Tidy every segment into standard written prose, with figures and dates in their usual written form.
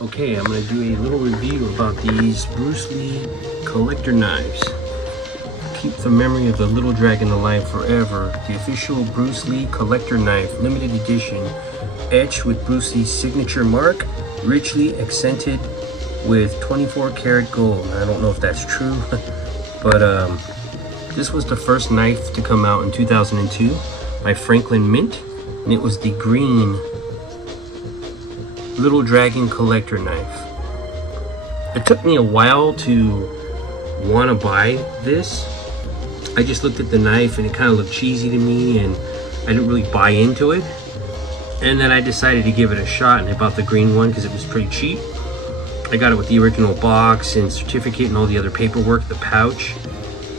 Okay, I'm going to do a little review about these Bruce Lee collector knives. Keep the memory of the little dragon alive forever. The official Bruce Lee collector knife, limited edition, etched with Bruce Lee's signature mark, richly accented with 24 karat gold. I don't know if that's true, but this was the first knife to come out in 2002 by Franklin Mint, and it was the green Little Dragon collector knife. It took me a while to want to buy this. I just looked at the knife and it kind of looked cheesy to me, and I didn't really buy into it. And then I decided to give it a shot, and I bought the green one because it was pretty cheap. I got it with the original box and certificate and all the other paperwork, the pouch,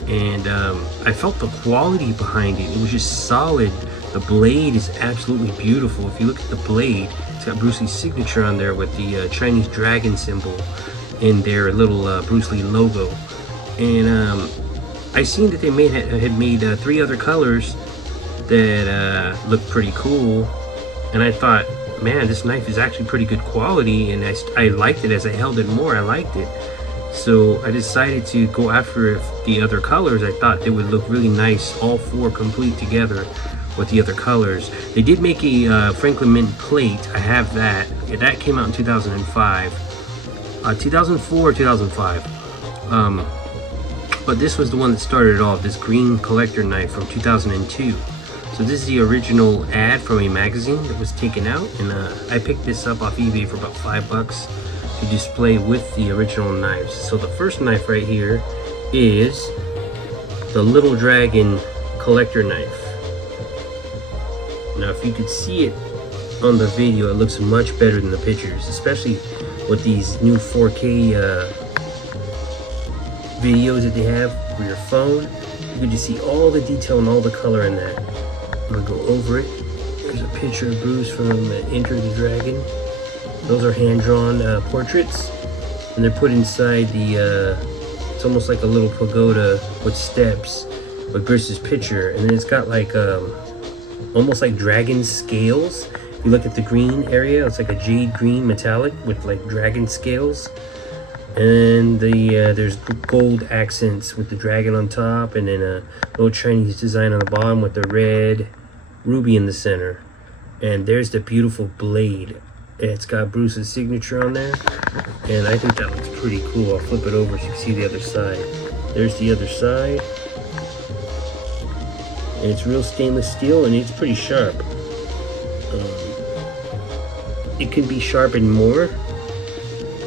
and I felt the quality behind it. It was just solid. The blade is absolutely beautiful. If you look at the blade, it's got Bruce Lee's signature on there with the Chinese dragon symbol in their little Bruce Lee logo. And I seen that they had made 3 other colors that looked pretty cool, and I thought, man, this knife is actually pretty good quality, and I liked it. As I held it more, I liked it. So I decided to go after the other colors. I thought they would look really nice, all 4 complete together with the other colors. They did make a Franklin Mint plate. I have that. That came out in 2005, 2004, 2005. But this was the one that started it off. This green collector knife from 2002. So this is the original ad from a magazine that was taken out, and I picked this up off eBay for about $5 to display with the original knives. So the first knife right here is the Little Dragon collector knife. Now, if you could see it on the video, it looks much better than the pictures, especially with these new 4K videos that they have for your phone. You can just see all the detail and all the color in that. I'm gonna go over it. There's a picture of Bruce from Enter the Dragon. Those are hand-drawn portraits, and they're put inside the, it's almost like a little pagoda with steps with Bruce's picture, and then it's got like almost like dragon scales. If you look at the green area, it's like a jade green metallic with like dragon scales, and there's gold accents with the dragon on top, and then a little Chinese design on the bottom with the red ruby in the center. And there's the beautiful blade. It's got Bruce's signature on there, and I think that looks pretty cool. I'll flip it over so you can see the other side. There's the other side, and it's real stainless steel, and it's pretty sharp. It can be sharpened more,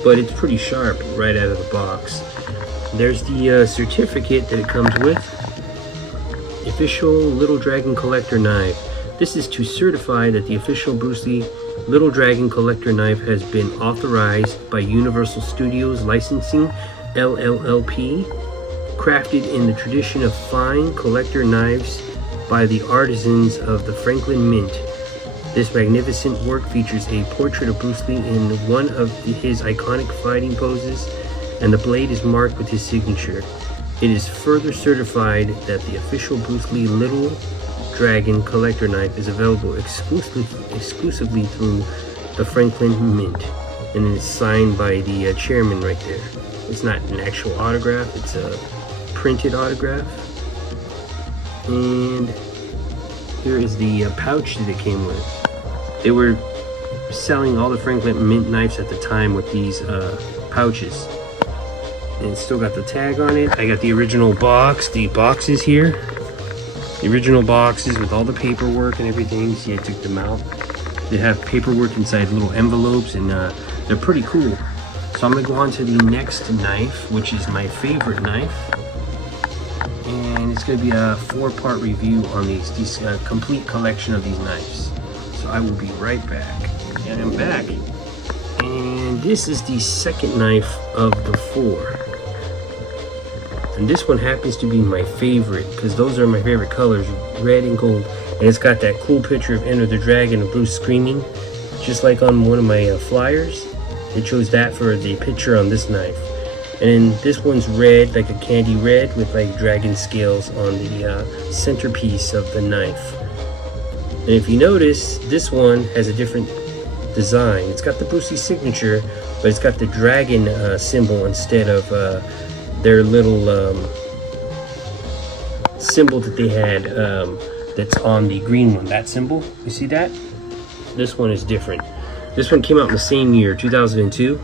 but it's pretty sharp right out of the box. There's the certificate that it comes with. Official Little Dragon collector knife. This is to certify that the official Bruce Lee Little Dragon collector knife has been authorized by Universal Studios Licensing LLLP, crafted in the tradition of fine collector knives by the artisans of the Franklin Mint. This magnificent work features a portrait of Bruce Lee in one of his iconic fighting poses, and the blade is marked with his signature. It is further certified that the official Bruce Lee Little Dragon collector knife is available exclusively through the Franklin Mint, and it is signed by the chairman right there. It's not an actual autograph, it's a printed autograph. And here is the pouch that it came with. They were selling all the Franklin Mint knives at the time with these pouches. And it's still got the tag on it. I got the original box. The boxes here. The original boxes with all the paperwork and everything. See, I took them out. They have paperwork inside little envelopes, and they're pretty cool. So I'm going to go on to the next knife, which is my favorite knife. And it's going to be a 4-part review on these complete collection of these knives. So I will be right back. And I'm back. And this is the second knife of the 4. And this one happens to be my favorite because those are my favorite colors, red and gold. And it's got that cool picture of Enter the Dragon of Bruce screaming, just like on one of my flyers. They chose that for the picture on this knife. And this one's red, like a candy red, with like dragon scales on the centerpiece of the knife. And if you notice, this one has a different design. It's got the Bruce Lee signature, but it's got the dragon symbol instead of their little symbol that they had that's on the green one. That symbol, you see that? This one is different. This one came out in the same year, 2002.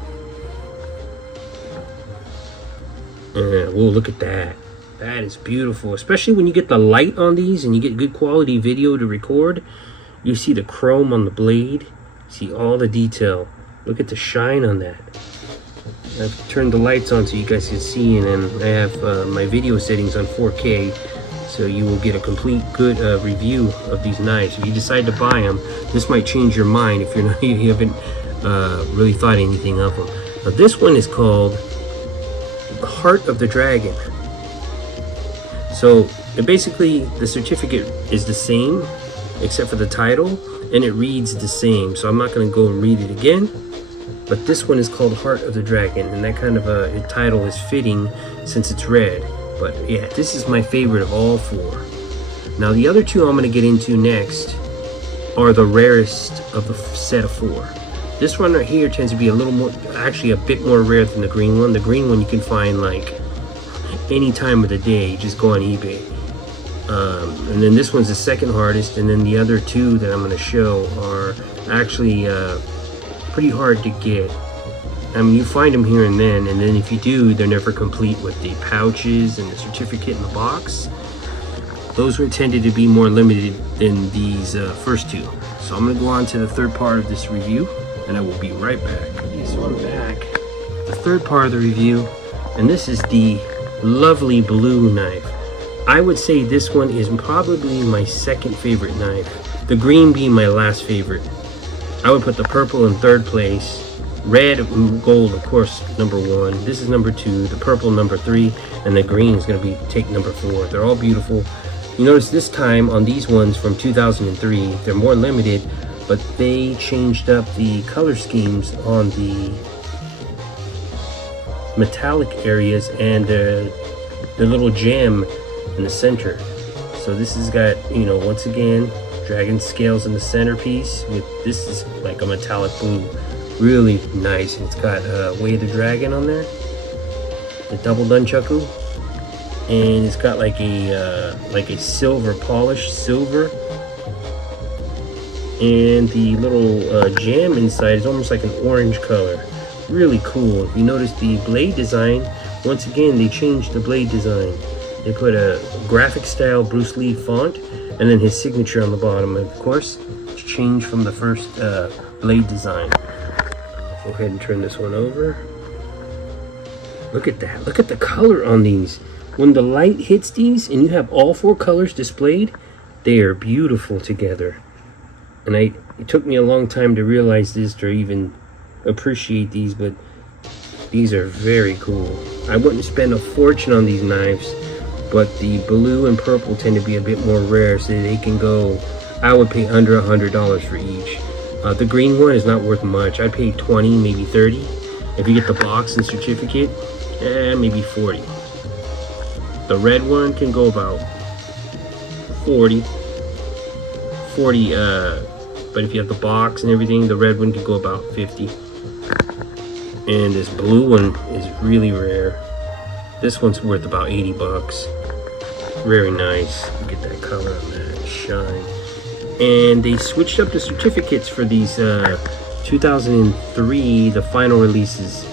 Whoa, look at that. That is beautiful, especially when you get the light on these and you get good quality video to record. You see the chrome on the blade, see all the detail. Look at the shine on that. I've turned the lights on so you guys can see, and then I have my video settings on 4K, so you will get a complete good review of these knives. If you decide to buy them, this might change your mind if you haven't really thought anything of them. Now this one is called Heart of the Dragon. So basically the certificate is the same except for the title, and it reads the same, so I'm not going to go and read it again. But this one is called Heart of the Dragon, and that kind of a title is fitting since it's red. But yeah, this is my favorite of all four. Now the other two I'm going to get into next are the rarest of the set of four. This one right here tends to be a little more, actually a bit more rare than the green one. The green one you can find like any time of the day. Just go on eBay. And then this one's the second hardest, and then the other two that I'm going to show are actually pretty hard to get. I mean, you find them here and then if you do, they're never complete with the pouches and the certificate in the box. Those were tended to be more limited than these first two. So I'm going to go on to the third part of this review, and I will be right back. Okay, so I'm back. The third part of the review, and this is the lovely blue knife. I would say this one is probably my second favorite knife. The green being my last favorite. I would put the purple in third place. Red and gold, of course, number one. This is number two. The purple, number three. And the green is going to take number four. They're all beautiful. You notice this time on these ones from 2003, they're more limited, but they changed up the color schemes on the metallic areas and the little gem in the center. So this has got, you know, once again, dragon scales in the centerpiece. With this is like a metallic blue, really nice. And it's got Way of the Dragon on there, the double nunchaku, and it's got like a silver, polished silver, and the little gem inside is almost like an orange color. Really cool. If you notice the blade design, once again they changed the blade design. They put a graphic style Bruce Lee font and then his signature on the bottom. And of course, it's changed from the first blade design. Go ahead and turn this one over. Look at that. Look at the color on these. When the light hits these and you have all four colors displayed, they are beautiful together. And it took me a long time to realize this, or even appreciate these, but these are very cool. I wouldn't spend a fortune on these knives, but the blue and purple tend to be a bit more rare, so they can go, I would pay under $100 for each. The green one is not worth much. I'd pay 20, maybe 30. If you get the box and certificate, maybe 40. The red one can go about 40, but if you have the box and everything, the red one can go about 50. And this blue one is really rare. This one's worth about 80 bucks. Very nice. Look at that color on that shine. And they switched up the certificates for these 2003, the final releases.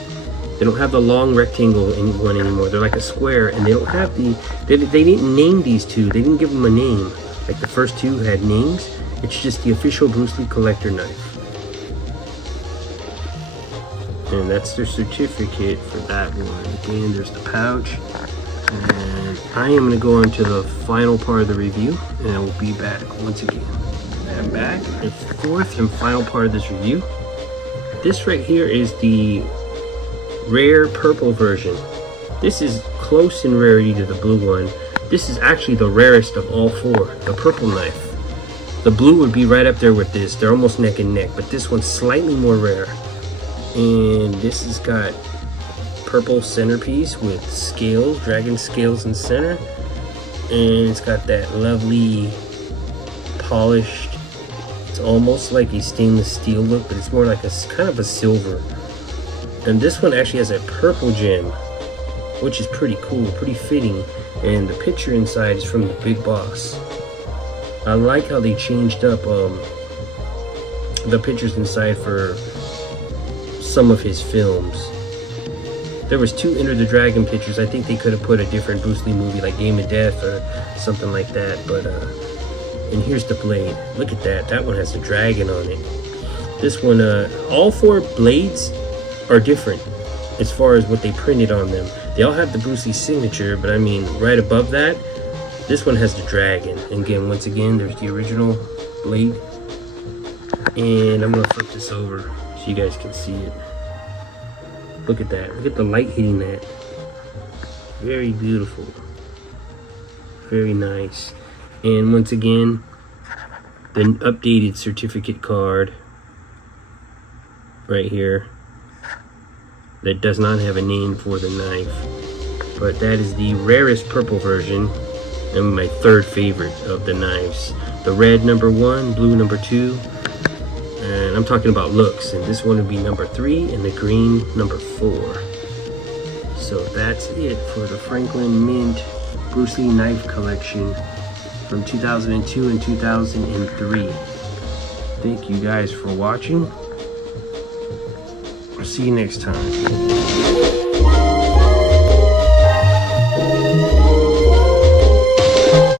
They don't have the long rectangle one anymore. They're like a square, and they don't have they didn't name these two. They didn't give them a name. Like the first two had names. It's just the official Bruce Lee collector knife. And that's their certificate for that one. Again, there's the pouch. And I am going to go on to the final part of the review, and I will be back once again. I'm back. The fourth and final part of this review. This right here is the rare purple version. This is close in rarity to the blue one. This is actually the rarest of all four, the purple knife. The blue would be right up there with this. They're almost neck and neck, but this one's slightly more rare. And this has got purple centerpiece with scales, dragon scales in the center. And it's got that lovely polished It's almost like a stainless steel look, but it's more like a kind of a silver. And this one actually has a purple gem, which is pretty cool, pretty fitting. And the picture inside is from the Big Boss. I like how they changed up the pictures inside for some of his films. There was 2 Enter the Dragon pictures. I think they could have put a different Bruce Lee movie like Game of Death or something like that. But and here's the blade. Look at that. That one has a dragon on it. This one, all 4 blades are different as far as what they printed on them. They all have the Bruce Lee signature, but I mean, right above that, this one has the dragon. And again, once again, there's the original blade. And I'm gonna flip this over so you guys can see it. Look at that. Look at the light hitting that. Very beautiful. Very nice. And once again, the updated certificate card right here that does not have a name for the knife. But that is the rarest purple version and my 3rd favorite of the knives. The red #1, blue #2. And I'm talking about looks, and this one would be #3 and the green #4. So that's it for the Franklin Mint Bruce Lee knife collection from 2002 and 2003. Thank you guys for watching. I'll see you next time.